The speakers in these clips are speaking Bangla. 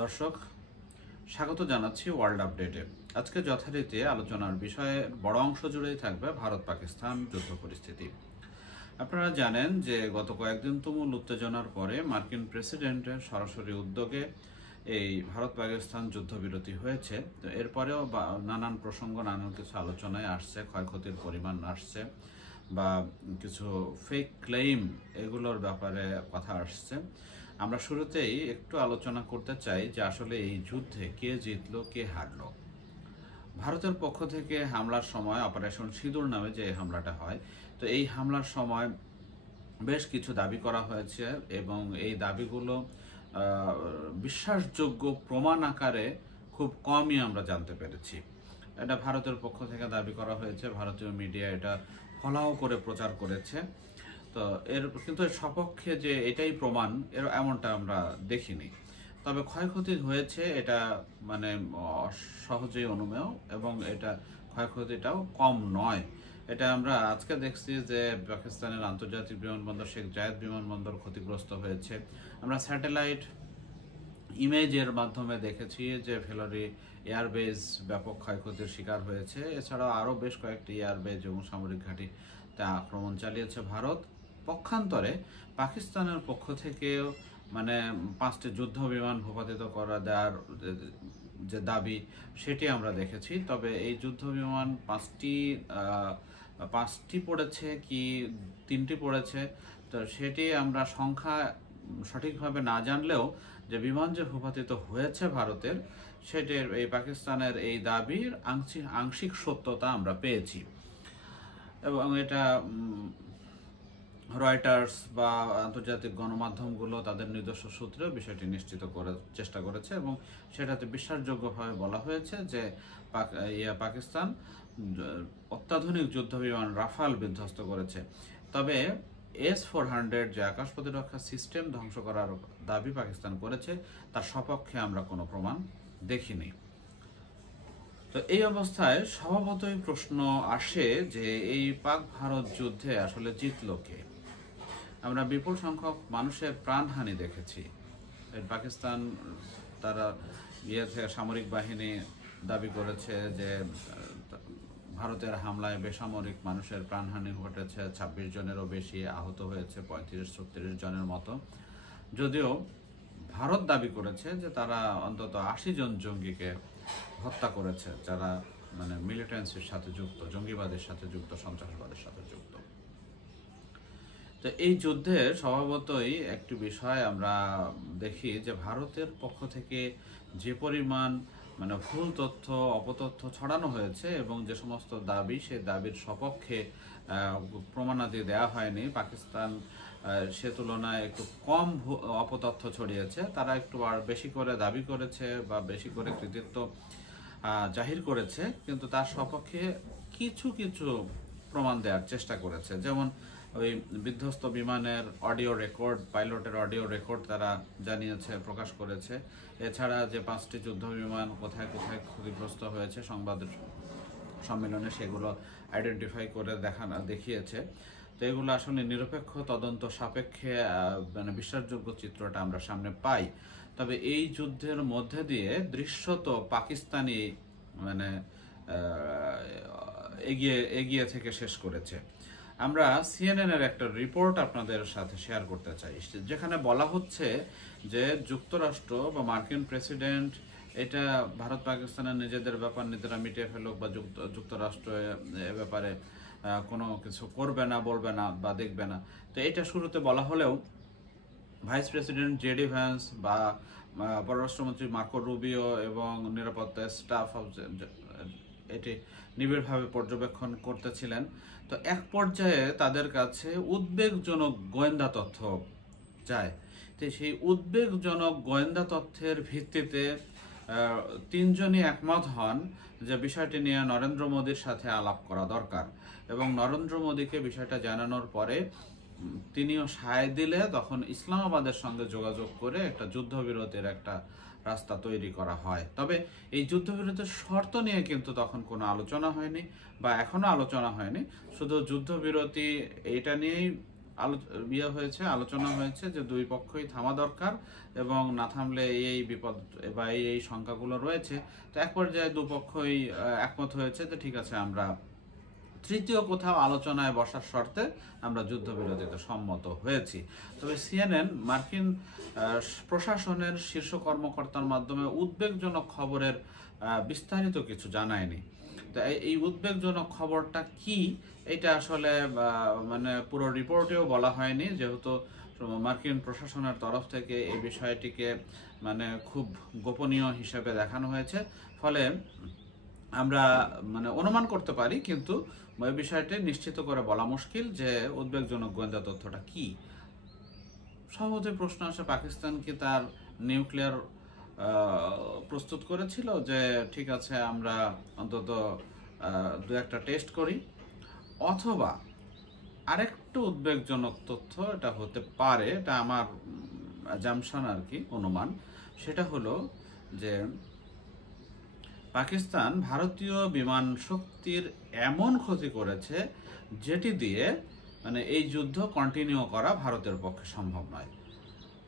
দর্শক, স্বাগত জানাচ্ছি ওয়ার্ল্ড আপডেটে। আজকে যথারীতি আলোচনার বিষয়ে বড় অংশ জুড়েই থাকবে ভারত পাকিস্তান যুদ্ধ পরিস্থিতি। আপনারা জানেন যে গত কয়েকদিন তুমুল উত্তেজনার পরে মার্কিন প্রেসিডেন্টের সরাসরি উদ্যোগে এই ভারত পাকিস্তান যুদ্ধবিরতি হয়েছে। তো এরপরেও নানান প্রসঙ্গ, নানান কিছু আলোচনায় আসছে, ক্ষয়ক্ষতির পরিমাণ আসছে বা কিছু ফেক ক্লেইম এগুলোর ব্যাপারে কথা আসছে। আমরা শুরুতেই একটু আলোচনা করতে চাই যে আসলে এই যুদ্ধে কে জিতলো, কে হারলো। ভারতের পক্ষ থেকে হামলার সময় অপারেশন সিঁদুর নামে যে হামলাটা হয়, তো এই হামলার সময় বেশ কিছু দাবি করা হয়েছে এবং এই দাবিগুলো বিশ্বাসযোগ্য প্রমাণ আকারে খুব কমই আমরা জানতে পেরেছি। এটা ভারতের পক্ষ থেকে দাবি করা হয়েছে, ভারতীয় মিডিয়া এটা ফলাও করে প্রচার করেছে। তো কিন্তু এর সপক্ষে যে এটাই প্রমাণ এমনটা আমরা দেখিনি। তবে ক্ষয়ক্ষতি হয়েছে এটা মানে সহজেই অনুমেয় এবং এটা ক্ষয়ক্ষতিটাও কম নয়। এটা আমরা আজকে দেখছি যে পাকিস্তানের আন্তর্জাতিক বিমানবন্দর শেখ জায়েদ বিমানবন্দর ক্ষতিগ্রস্ত হয়েছে। আমরা স্যাটেলাইট ইমেজের মাধ্যমে দেখেছি যে ভেলোরি এয়ারবেজ ব্যাপক ক্ষয়ক্ষতির শিকার হয়েছে। এছাড়াও আরও বেশ কয়েকটি এয়ারবেজ এবং সামরিক ঘাঁটিতে আক্রমণ চালিয়েছে ভারত। পক্ষান্তরে পাকিস্তানের পক্ষ থেকেও মানে 5টি যুদ্ধ বিমান ভূপাতিত করা দেওয়ার যে দাবি সেটি আমরা দেখেছি। তবে এই যুদ্ধ বিমান পাঁচটি পড়েছে কি 3টি পড়েছে, তো সেটি আমরা সংখ্যা সঠিকভাবে না জানলেও যে বিমান যে ভূপাতিত হয়েছে ভারতের, সেটির এই পাকিস্তানের এই দাবির আংশিক সত্যতা আমরা পেয়েছি এবং এটা রয়টার্স বা আন্তর্জাতিক গণমাধ্যমগুলো তাদের নিজস্ব সূত্রে বিষয়টি নিশ্চিত করার চেষ্টা করেছে এবং সেটাতে বিশ্বাসযোগ্যভাবে বলা হয়েছে যে পাকিস্তান অত্যাধুনিক যুদ্ধ বিমান রাফাল বিধ্বস্ত করেছে। তবে S-400 যে আকাশ প্রতিরক্ষা সিস্টেম ধ্বংস করার দাবি পাকিস্তান করেছে, তার সপক্ষে আমরা কোনো প্রমাণ দেখিনি। তো এই অবস্থায় স্বভাবতই প্রশ্ন আসে যে এই পাক ভারত যুদ্ধে আসলে জিতলো কে? আমরা বিপুল সংখ্যক মানুষের প্রাণহানি দেখেছি। পাকিস্তান তারা থেকে সামরিক বাহিনী দাবি করেছে যে ভারতের হামলায় বেসামরিক মানুষের প্রাণহানি ঘটেছে, 26 জনেরও বেশি আহত হয়েছে, 35-36 জনের মতো। যদিও ভারত দাবি করেছে যে তারা অন্তত 80 জন জঙ্গিকে হত্যা করেছে, যারা মানে মিলিটেন্সির সাথে যুক্ত, জঙ্গিবাদের সাথে যুক্ত, সন্ত্রাসবাদের সাথে যুক্ত। তো এই যুদ্ধে স্বভাবতই একটি বিষয় আমরা দেখি যে ভারতের পক্ষ থেকে যে পরিমাণ মানে ভুল তথ্য, অপতথ্য ছড়ানো হয়েছে এবং যে সমস্ত দাবি, সেই দাবির সপক্ষে প্রমাণাদি দেওয়া হয়নি। পাকিস্তান সে তুলনায় একটু কম অপতথ্য ছড়িয়েছে। তারা একটু আর বেশি করে দাবি করেছে বা বেশি করে কৃতিত্ব জাহির করেছে, কিন্তু তার সপক্ষে কিছু কিছু প্রমাণ দেওয়ার চেষ্টা করেছে। যেমন ওই বিধ্বস্ত বিমানের অডিও রেকর্ড, পাইলটের অডিও রেকর্ড তারা জানিয়েছে, প্রকাশ করেছে। এছাড়া যে 5টি যুদ্ধ বিমান কোথায় কোথায় ক্ষতিগ্রস্ত হয়েছে সংবাদ সম্মেলনে সেগুলো আইডেন্টিফাই করে দেখিয়েছে। তো এগুলো আসলে নিরপেক্ষ তদন্ত সাপেক্ষে মানে বিশ্বাসযোগ্য চিত্রটা আমরা সামনে পাই। তবে এই যুদ্ধের মধ্যে দিয়ে দৃশ্যত পাকিস্তানি মানে এগিয়ে থেকে শেষ করেছে। আমরা CNN এর একটা রিপোর্ট আপনাদের সাথে শেয়ার করতে চাই, যেখানে বলা হচ্ছে যে যুক্তরাষ্ট্র বা মার্কিন প্রেসিডেন্ট এটা ভারত পাকিস্তানের নিজেদের ব্যাপার নিজেরা মিটিয়ে ফেলুক বা যুক্তরাষ্ট্র এ ব্যাপারে কোনো কিছু করবে না, বলবে না বা দেখবে না। তো এটা শুরুতে বলা হলেও ভাইস প্রেসিডেন্ট JD ভ্যান্স বা পররাষ্ট্রমন্ত্রী মার্কো রুবিও এবং নিরাপত্তা স্টাফ এটি নিবিড়ভাবে পর্যবেক্ষণ করতেছিলেন। তো এক পর্যায়ে তাদের কাছে উদ্বেগজনক গোয়েন্দা তথ্য যায়। তো সেই উদ্বেগজনক গোয়েন্দা তথ্যের ভিত্তিতে 3 জনই একমত হন যে বিষয়টি নিয়ে নরেন্দ্র মোদীর সাথে আলাপ করা দরকার এবং নরেন্দ্র মোদীকে বিষয়টা জানানোর পরে তিনিও সায় দিলে তখন ইসলামাবাদের সঙ্গে যোগাযোগ করে একটা যুদ্ধবিরতির একটা রাস্তা তৈরি করা হয়। তবে এই যুদ্ধবিরতির শর্ত নিয়ে কিন্তু তখন কোনো আলোচনা হয়নি বা এখনো আলোচনা হয়নি। শুধু যুদ্ধবিরতি এইটা নিয়েই আলোচনা হয়েছে যে দুই পক্ষই থামা দরকার, এবং না থামলে এই বিপদ বা এই সংখ্যাগুলো রয়েছে। তো এক পর্যায়ে দুপক্ষই একমত হয়েছে যে ঠিক আছে, আমরা তৃতীয় কোথাও আলোচনায় বসার শর্তে আমরা যুদ্ধবিরতিতে সম্মত হয়েছি। তবে সিএনএন মার্কিন প্রশাসনের শীর্ষ কর্মকর্তার মাধ্যমে উদ্বেগজনক খবরের বিস্তারিত কিছু জানায়নি। তো এই উদ্বেগজনক খবরটা কি, এটা আসলে মানে পুরো রিপোর্টেও বলা হয়নি, যেহেতু মার্কিন প্রশাসনের তরফ থেকে এই বিষয়টিকে মানে খুব গোপনীয় হিসেবে দেখানো হয়েছে। ফলে আমরা মানে অনুমান করতে পারি, কিন্তু এই বিষয়টি নিশ্চিত করে বলা মুশকিল যে উদ্বেগজনক গোয়েন্দা তথ্যটা কি। সহজে প্রশ্ন আসে, পাকিস্তান কি তার নিউক্লিয়ার প্রস্তুত করেছিল যে ঠিক আছে আমরা অন্তত দু একটা টেস্ট করি? অথবা আরেকটু উদ্বেগজনক তথ্য এটা হতে পারে, এটা আমার জামশন আর কি, অনুমান, সেটা হলো যে পাকিস্তান ভারতীয় বিমান শক্তির এমন ক্ষতি করেছে যেটি দিয়ে মানে এই যুদ্ধ কন্টিনিউ করা ভারতের পক্ষে সম্ভব নয়।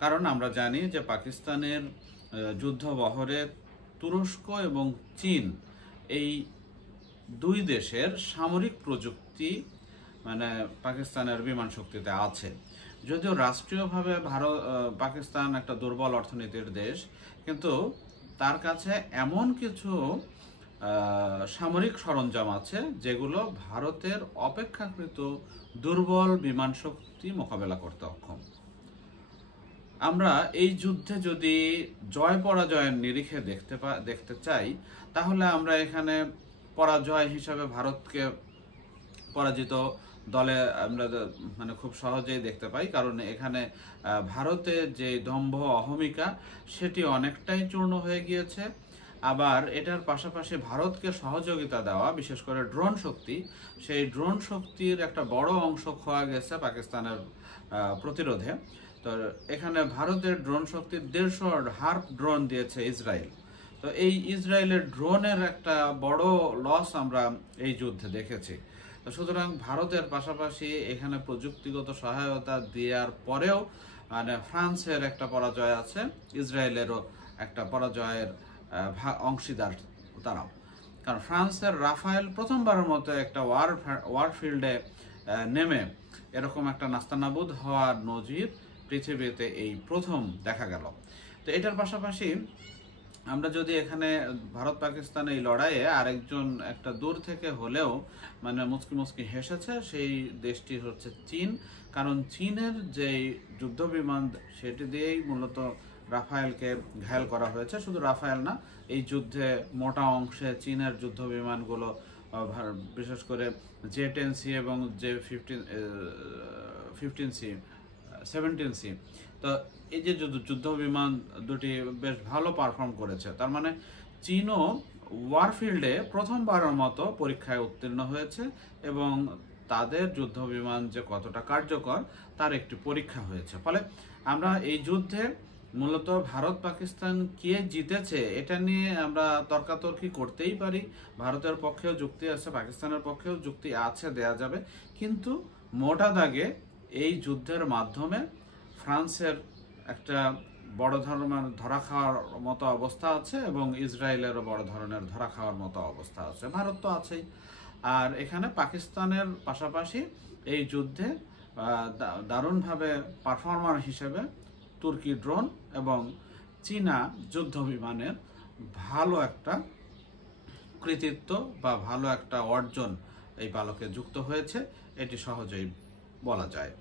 কারণ আমরা জানি যে পাকিস্তানের যুদ্ধ বহরে তুরস্ক এবং চীন, এই দুই দেশের সামরিক প্রযুক্তি মানে পাকিস্তানের বিমান শক্তিতে আছে। যদিও রাষ্ট্রীয়ভাবে পাকিস্তান একটা দুর্বল অর্থনীতির দেশ, কিন্তু তার কাছে এমন কিছু সামরিক সরঞ্জাম আছে যেগুলো ভারতের অপেক্ষাকৃত দুর্বল বিমান শক্তি মোকাবেলা করতে অক্ষম। আমরা এই যুদ্ধে যদি জয় পরাজয়ের নিরিখে দেখতে চাই, তাহলে আমরা এখানে পরাজয় হিসাবে ভারতকে পরাজিত দলে আমরা মানে খুব সহজেই দেখতে পাই, কারণ এখানে ভারতের যে দম্ভ অহমিকা সেটি অনেকটাই চূর্ণ হয়ে গিয়েছে। আবার এটার পাশাপাশি ভারতকে সহযোগিতা দেওয়া, বিশেষ করে ড্রোন শক্তি, সেই ড্রোন শক্তির একটা বড় অংশ খোয়া গেছে পাকিস্তানের প্রতিরোধে। তো এখানে ভারতের ড্রোন শক্তির 150 হার্প ড্রোন দিয়েছে ইসরায়েল। তো এই ইসরায়েলের ড্রোনের একটা বড় লস আমরা এই যুদ্ধে দেখেছি। তো সুতরাং ভারতের পাশাপাশি এখানে প্রযুক্তিগত সহায়তা দেওয়ার পরেও মানে ফ্রান্সের একটা পরাজয় আছে, ইসরায়েলেরও একটা পরাজয়ের অংশীদার তারাও। কারণ ফ্রান্সের রাফায়েল প্রথমবারের মতো একটা ওয়ারফিল্ডে নেমে এরকম একটা নাস্তানাবুদ হওয়ার নজির পৃথিবীতে এই প্রথম দেখা গেল। তো এটার পাশাপাশি আমরা যদি এখানে ভারত পাকিস্তান এই লড়াইয়ে আরেকজন একটা দূর থেকে হলেও মানে মুচকি মুচকি হেসেছে, সেই দেশটি হচ্ছে চীন। কারণ চীনের যে যুদ্ধ বিমান সেটি দিয়েই মূলত রাফায়েলকে ঘায়েল করা হয়েছে। শুধু রাফায়েল না, এই যুদ্ধে মোটা অংশে চীনের যুদ্ধ বিমানগুলো, বিশেষ করে J-10C এবং J-15C 17C, তো এই যে যুদ্ধ বিমান দুটি বেশ ভালো পারফর্ম করেছে। তার মানে চীনও ওয়ারফিল্ডে প্রথমবারের মতো পরীক্ষায় উত্তীর্ণ হয়েছে, এবং তাদের যুদ্ধ বিমান যে কতটা কার্যকর তার একটি পরীক্ষা হয়েছে। ফলে আমরা এই যুদ্ধে মূলত ভারত পাকিস্তান কে জিতেছে এটা নিয়ে আমরা তর্কাতর্কি করতেই পারি। ভারতের পক্ষেও যুক্তি আছে, পাকিস্তানের পক্ষেও যুক্তি আছে, দেয়া যাবে। কিন্তু মোটা দাগে এই যুদ্ধের মাধ্যমে ফ্রান্সের একটা বড় ধরনের ধরা খাওয়ার মতো অবস্থা আছে, এবং ইসরায়েলেরও বড় ধরনের ধরা খাওয়ার মতো অবস্থা আছে, ভারত তো আছেই। আর এখানে পাকিস্তানের পাশাপাশি এই যুদ্ধে দারুণভাবে পারফর্মার হিসেবে তুর্কি ড্রোন এবং চীনা যুদ্ধ বিমানের ভালো একটা কৃতিত্ব বা ভালো একটা অর্জন এই পালকে যুক্ত হয়েছে, এটি সহজেই বলা যায়।